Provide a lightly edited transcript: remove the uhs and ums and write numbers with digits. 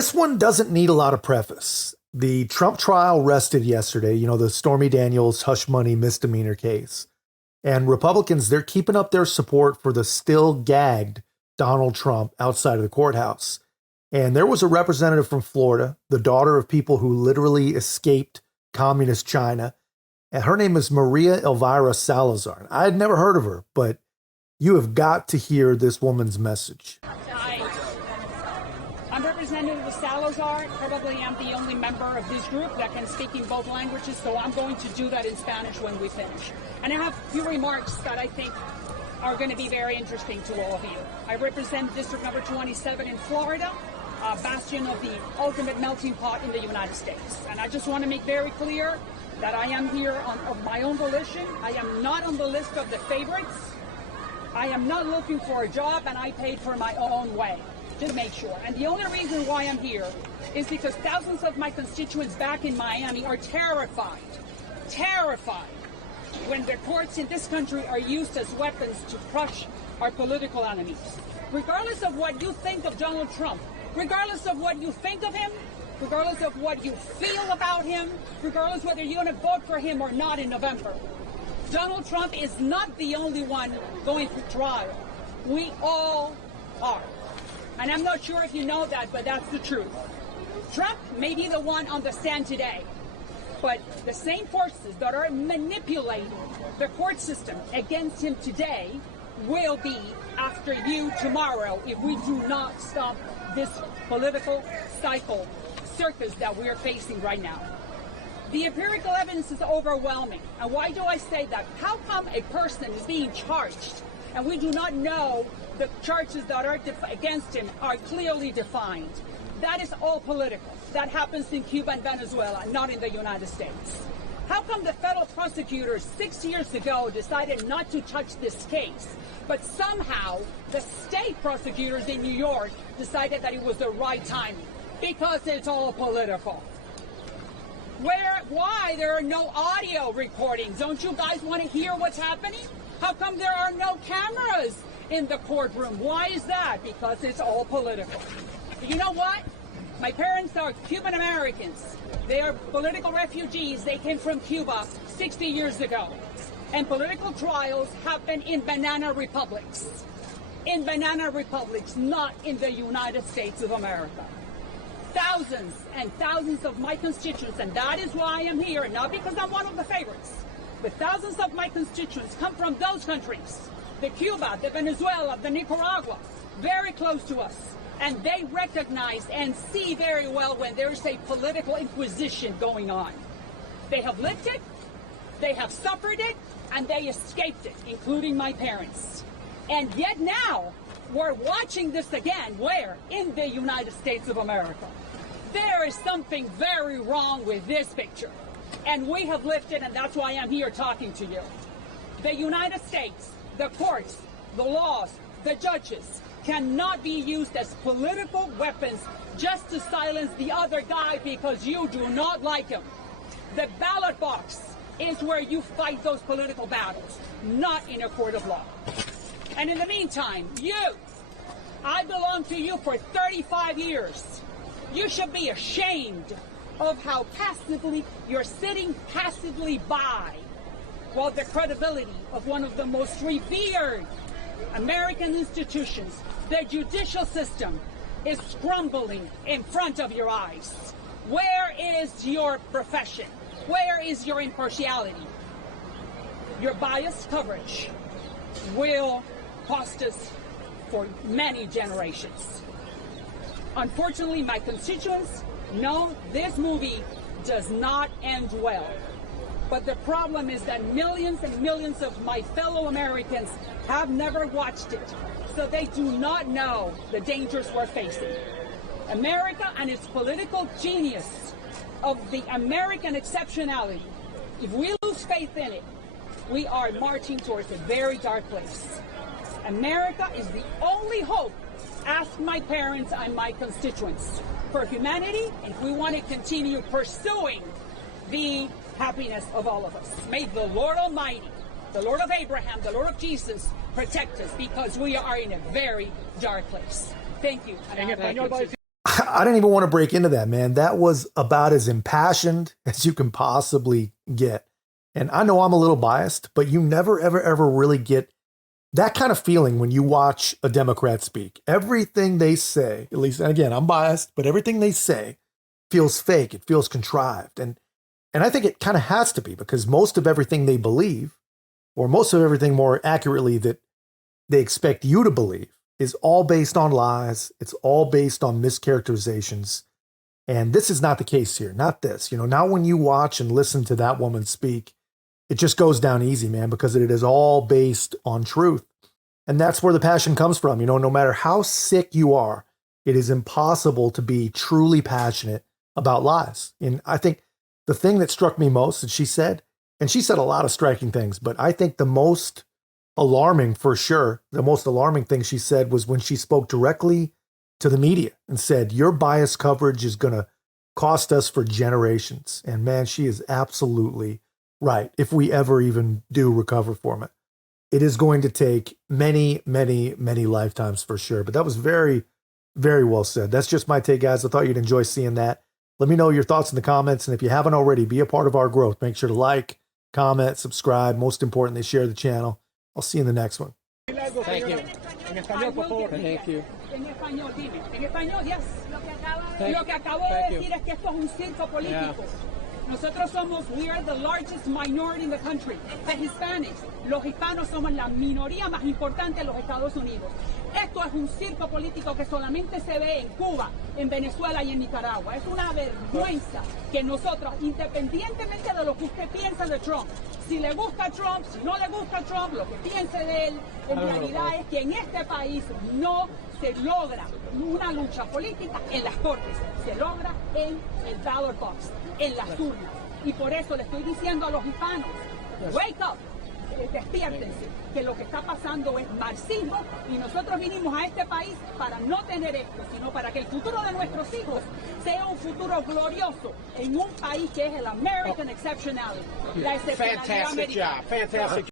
This one doesn't need a lot of preface. The Trump trial rested yesterday, the Stormy Daniels hush money misdemeanor case. And Republicans, they're keeping up their support for the still gagged Donald Trump outside of the courthouse. And there was a representative from Florida, the daughter of people who literally escaped communist China. And her name is Maria Elvira Salazar. I had never heard of her, but you have got to hear this woman's message. I'm Representative Salazar. Probably am the only member of this group that can speak in both languages, so I'm going to do that in Spanish when we finish. And I have a few remarks that I think are going to be very interesting to all of you. I represent District Number 27 in Florida, a bastion of the ultimate melting pot in the United States. And I just want to make very clear that I am here of my own volition. I am not on the list of the favorites. I am not looking for a job, and I paid for my own way. Just make sure. And the only reason why I'm here is because thousands of my constituents back in Miami are terrified when the courts in this country are used as weapons to crush our political enemies. Regardless of what you think of Donald Trump, regardless of what you think of him, regardless of what you feel about him, regardless whether you're going to vote for him or not in November, Donald Trump is not the only one going through trial. We all are. And I'm not sure if you know that, but that's the truth. Trump may be the one on the stand today, but the same forces that are manipulating the court system against him today will be after you tomorrow if we do not stop this political cycle circus that we are facing right now. The empirical evidence is overwhelming. And why do I say that? How come a person is being charged and we do not know the charges that are against him are clearly defined? That is all political. That happens in Cuba and Venezuela, not in the United States. How come the federal prosecutors 6 years ago decided not to touch this case, but somehow the state prosecutors in New York decided that it was the right timing? Because it's all political. Why there are no audio recordings? Don't you guys want to hear what's happening? How come there are no cameras in the courtroom? Why is that? Because it's all political. You know what? My parents are Cuban-Americans. They are political refugees. They came from Cuba 60 years ago. And political trials happen in banana republics. In banana republics, not in the United States of America. Thousands and thousands of my constituents, and that is why I am here, not because I'm one of the favorites, but thousands of my constituents come from those countries, the Cuba, the Venezuela, the Nicaragua, very close to us. And they recognize and see very well when there's a political inquisition going on. They have lived it, they have suffered it, and they escaped it, including my parents. And yet now, we're watching this again. Where? In the United States of America. There is something very wrong with this picture. And we have lived it, and that's why I'm here talking to you. The United States, the courts, the laws, the judges cannot be used as political weapons just to silence the other guy because you do not like him. The ballot box is where you fight those political battles, not in a court of law. And in the meantime, I belong to you for 35 years. You should be ashamed of how passively you're sitting passively by while the credibility of one of the most revered American institutions, the judicial system, is crumbling in front of your eyes. Where is your profession? Where is your impartiality? Your biased coverage will cost us for many generations. Unfortunately, my constituents know this movie does not end well. But the problem is that millions and millions of my fellow Americans have never watched it, so they do not know the dangers we're facing. America and its political genius of the American exceptionality, if we lose faith in it, we are marching towards a very dark place. America is the only hope, ask my parents and my constituents, for humanity, if we want to continue pursuing the happiness of all of us. May the Lord Almighty, the Lord of Abraham, the Lord of Jesus, protect us because we are in a very dark place. Thank you. I didn't even want to break into that, man. That was about as impassioned as you can possibly get. And I know I'm a little biased, but you never, ever, ever really get that kind of feeling when you watch a Democrat speak. Everything they say, at least, and again, I'm biased, but everything they say feels fake. It feels contrived. And I think it kind of has to be, because most of everything they believe, or most of everything more accurately that they expect you to believe, is all based on lies. It's all based on mischaracterizations. And this is not the case here. Not this. Now when you watch and listen to that woman speak, it just goes down easy, man, because it is all based on truth. And that's where the passion comes from. No matter how sick you are, it is impossible to be truly passionate about lies. And I think the thing that struck me most that she said, and she said a lot of striking things, but I think the most alarming, for sure, the most alarming thing she said was when she spoke directly to the media and said, your biased coverage is going to cost us for generations. And man, she is absolutely right. If we ever even do recover from it, it is going to take many, many, many lifetimes for sure. But that was very, very well said. That's just my take, guys. I thought you'd enjoy seeing that. Let me know your thoughts in the comments. And if you haven't already, be a part of our growth. Make sure to like, comment, subscribe. Most importantly, share the channel. I'll see you in the next one. Thank you. En español, por favor. Thank you. En español, dime. En español, yes. Lo que acabo de decir es que esto es un circo político. Nosotros we are the largest minority in the country, the Hispanics. Los hispanos somos la minoría más importante en los Estados Unidos. Esto es un circo político que solamente se ve en Cuba, en Venezuela y en Nicaragua. Es una vergüenza que nosotros, independientemente de lo que usted piensa de Trump, si le gusta Trump, si no le gusta Trump, lo que piense de él, en realidad es que en este país no se logra una lucha política en las cortes, se logra en el ballot box, en las urnas. Y por eso le estoy diciendo a los hispanos, wake up, despiértense, que lo que está pasando es marxismo y nosotros vinimos a este país para no tener esto, sino para que el futuro de nuestros hijos sea un futuro glorioso en un país que es el American Exceptionality, la excepcionalidad americana. Fantastic job. Fantastic.